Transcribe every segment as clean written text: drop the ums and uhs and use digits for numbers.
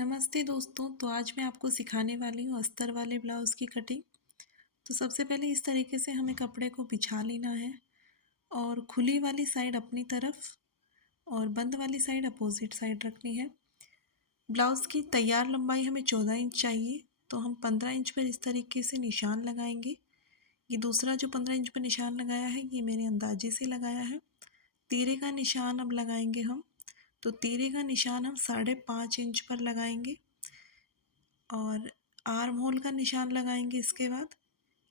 नमस्ते दोस्तों। तो आज मैं आपको सिखाने वाली हूँ अस्तर वाले ब्लाउज़ की कटिंग। तो सबसे पहले इस तरीके से हमें कपड़े को बिछा लेना है और खुली वाली साइड अपनी तरफ और बंद वाली साइड अपोजिट साइड रखनी है। ब्लाउज़ की तैयार लंबाई हमें 14 इंच चाहिए, तो हम 15 इंच पर इस तरीके से निशान लगाएंगे। ये दूसरा जो 15 इंच पर निशान लगाया है ये मैंने अंदाजे से लगाया है। तीरे का निशान अब लगाएंगे हम। तो तीरे का निशान हम 5.5 इंच पर लगाएंगे और आर्म होल का निशान लगाएंगे। इसके बाद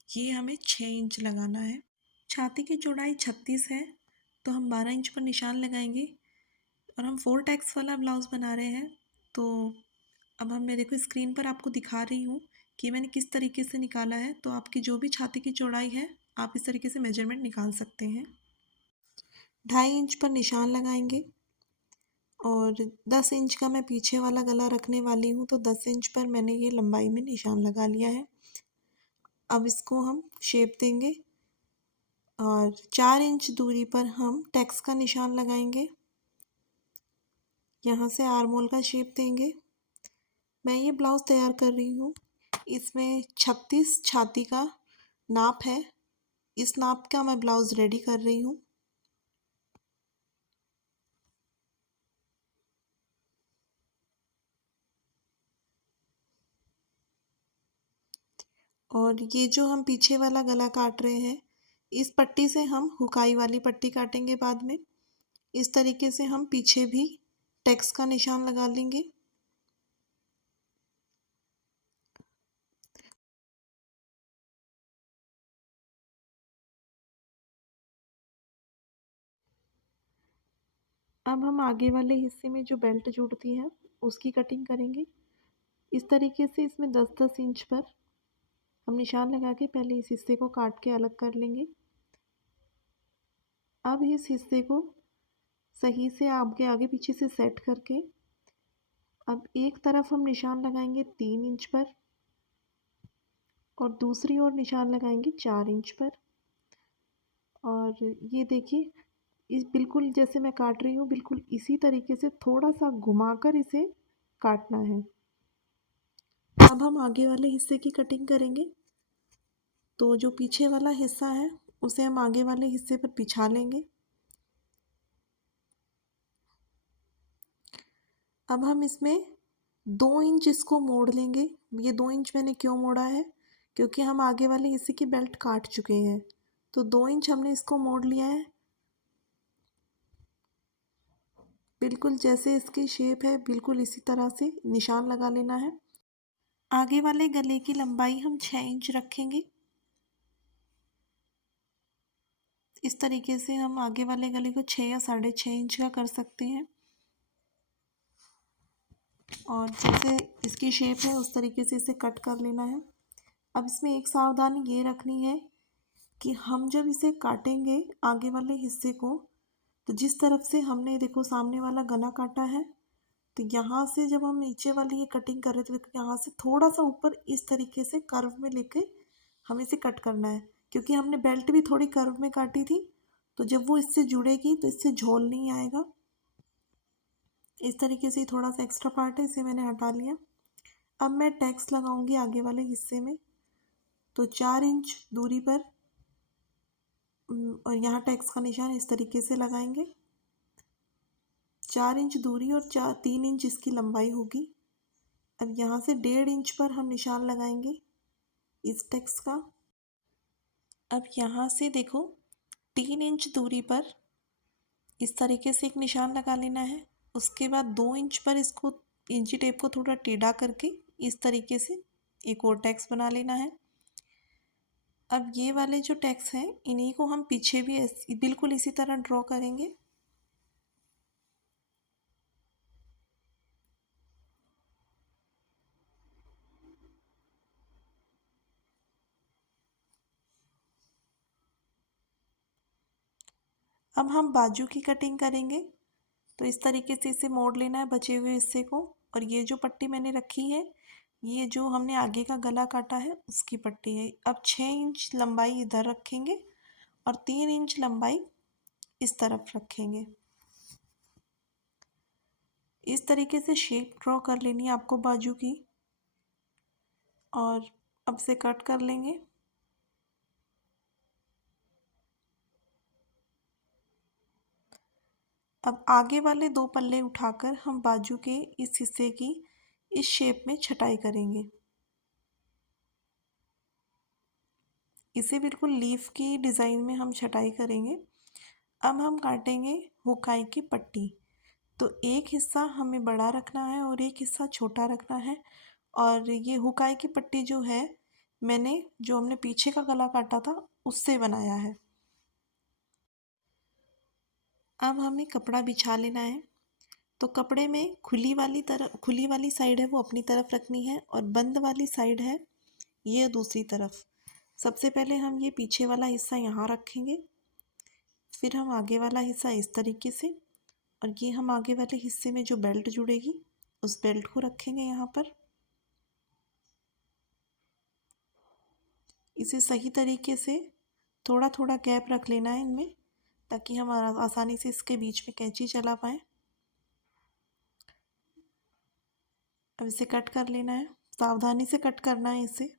ये हमें 6 इंच लगाना है। छाती की चौड़ाई 36 है, तो हम 12 इंच पर निशान लगाएंगे और हम 4 टैक्स वाला ब्लाउज़ बना रहे हैं। तो अब मैं देखो स्क्रीन पर आपको दिखा रही हूँ कि मैंने किस तरीके से निकाला है। तो आपकी जो भी छाती की चौड़ाई है आप इस तरीके से मेजरमेंट निकाल सकते हैं। 2.5 इंच पर निशान लगाएंगे और 10 इंच का मैं पीछे वाला गला रखने वाली हूँ, तो 10 इंच पर मैंने ये लंबाई में निशान लगा लिया है। अब इसको हम शेप देंगे और 4 इंच दूरी पर हम टैक्स का निशान लगाएंगे। यहाँ से आर्म होल का शेप देंगे। मैं ये ब्लाउज़ तैयार कर रही हूँ, इसमें 36 छाती का नाप है। इस नाप का मैं ब्लाउज़ रेडी कर रही हूँ। और ये जो हम पीछे वाला गला काट रहे हैं, इस पट्टी से हम हुकाई वाली पट्टी काटेंगे बाद में। इस तरीके से हम पीछे भी टैक्स का निशान लगा लेंगे। अब हम आगे वाले हिस्से में जो बेल्ट जुड़ती है उसकी कटिंग करेंगे। इस तरीके से इसमें 10-10 इंच पर हम निशान लगा के पहले इस हिस्से को काट के अलग कर लेंगे। अब इस हिस्से को सही से आपके आगे पीछे से सेट करके अब एक तरफ हम निशान लगाएंगे 3 इंच पर और दूसरी ओर निशान लगाएंगे 4 इंच पर। और ये देखिए, इस बिल्कुल जैसे मैं काट रही हूँ बिल्कुल इसी तरीके से थोड़ा सा घुमाकर इसे काटना है। अब हम आगे वाले हिस्से की कटिंग करेंगे। तो जो पीछे वाला हिस्सा है उसे हम आगे वाले हिस्से पर बिछा लेंगे। अब हम इसमें 2 इंच इसको मोड़ लेंगे। ये 2 इंच मैंने क्यों मोड़ा है, क्योंकि हम आगे वाले हिस्से की बेल्ट काट चुके हैं। तो 2 इंच हमने इसको मोड़ लिया है। बिल्कुल जैसे इसकी शेप है बिल्कुल इसी तरह से निशान लगा लेना है। आगे वाले गले की लंबाई हम 6 इंच रखेंगे। इस तरीके से हम आगे वाले गले को 6 या 6.5 इंच का कर सकते हैं। और जैसे इसकी शेप है उस तरीके से इसे कट कर लेना है। अब इसमें एक सावधानी ये रखनी है कि हम जब इसे काटेंगे आगे वाले हिस्से को, तो जिस तरफ से हमने देखो सामने वाला गला काटा है, तो यहाँ से जब हम नीचे वाली ये कटिंग कर रहे थे तो यहाँ से थोड़ा सा ऊपर इस तरीके से कर्व में लेके हमें इसे कट करना है। क्योंकि हमने बेल्ट भी थोड़ी कर्व में काटी थी, तो जब वो इससे जुड़ेगी तो इससे झोल नहीं आएगा। इस तरीके से थोड़ा सा एक्स्ट्रा पार्ट है, इसे मैंने हटा लिया। अब मैं टैक्स लगाऊंगी आगे वाले हिस्से में। तो 4 इंच दूरी पर और यहाँ टैक्स का निशान इस तरीके से लगाएंगे। 4 इंच दूरी और 3 इंच इसकी लंबाई होगी। अब यहाँ से 1.5 इंच पर हम निशान लगाएंगे इस टैक्स का। अब यहाँ से देखो 3 इंच दूरी पर इस तरीके से एक निशान लगा लेना है। उसके बाद 2 इंच पर इसको इंची टेप को थोड़ा टेढ़ा करके इस तरीके से एक और टैक्स बना लेना है। अब ये वाले जो टैक्स हैं इन्हीं को हम पीछे भी बिल्कुल इसी तरह ड्रॉ करेंगे। अब हम बाजू की कटिंग करेंगे। तो इस तरीके से इसे मोड़ लेना है बचे हुए हिस्से को। और ये जो पट्टी मैंने रखी है ये जो हमने आगे का गला काटा है उसकी पट्टी है। अब 6 इंच लंबाई इधर रखेंगे और 3 इंच लंबाई इस तरफ रखेंगे। इस तरीके से शेप ड्रॉ कर लेनी है आपको बाजू की, और अब से कट कर लेंगे। अब आगे वाले 2 पल्ले उठाकर हम बाजू के इस हिस्से की इस शेप में छटाई करेंगे। इसे बिल्कुल लीफ की डिज़ाइन में हम छटाई करेंगे। अब हम काटेंगे हुकाई की पट्टी। तो एक हिस्सा हमें बड़ा रखना है और एक हिस्सा छोटा रखना है। और ये हुकाई की पट्टी जो है, मैंने जो हमने पीछे का गला काटा था उससे बनाया है। अब हमें कपड़ा बिछा लेना है। तो कपड़े में खुली वाली साइड है वो अपनी तरफ रखनी है, और बंद वाली साइड है ये दूसरी तरफ। सबसे पहले हम ये पीछे वाला हिस्सा यहाँ रखेंगे, फिर हम आगे वाला हिस्सा इस तरीके से, और ये हम आगे वाले हिस्से में जो बेल्ट जुड़ेगी उस बेल्ट को रखेंगे यहाँ पर। इसे सही तरीके से थोड़ा थोड़ा गैप रख लेना है इनमें, ताकि हम आसानी से इसके बीच में कैंची चला पाएँ। अब इसे कट कर लेना है, सावधानी से कट करना है इसे।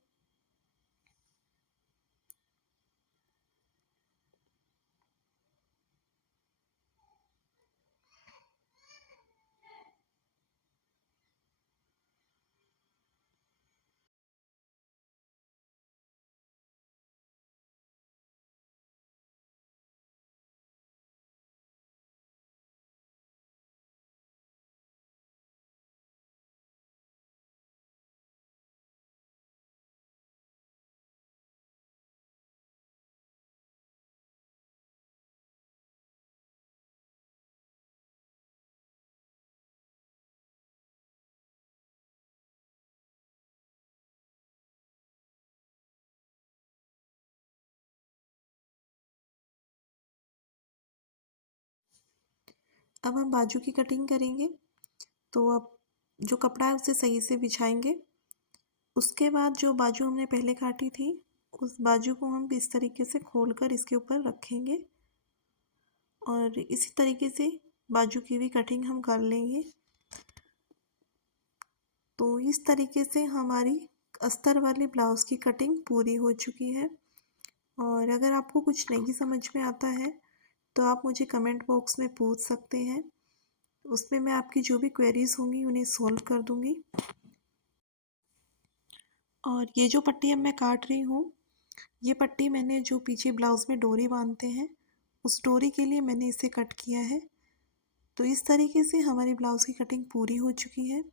अब हम बाजू की कटिंग करेंगे। तो अब जो कपड़ा है उसे सही से बिछाएंगे। उसके बाद जो बाजू हमने पहले काटी थी, उस बाजू को हम इस तरीके से खोलकर इसके ऊपर रखेंगे, और इसी तरीके से बाजू की भी कटिंग हम कर लेंगे। तो इस तरीके से हमारी अस्तर वाली ब्लाउज़ की कटिंग पूरी हो चुकी है। और अगर आपको कुछ नहीं समझ में आता है तो आप मुझे कमेंट बॉक्स में पूछ सकते हैं। उसमें मैं आपकी जो भी क्वेरीज़ होंगी उन्हें सॉल्व कर दूंगी। और ये जो पट्टी अब मैं काट रही हूँ, ये पट्टी मैंने जो पीछे ब्लाउज़ में डोरी बांधते हैं उस डोरी के लिए मैंने इसे कट किया है। तो इस तरीके से हमारी ब्लाउज़ की कटिंग पूरी हो चुकी है।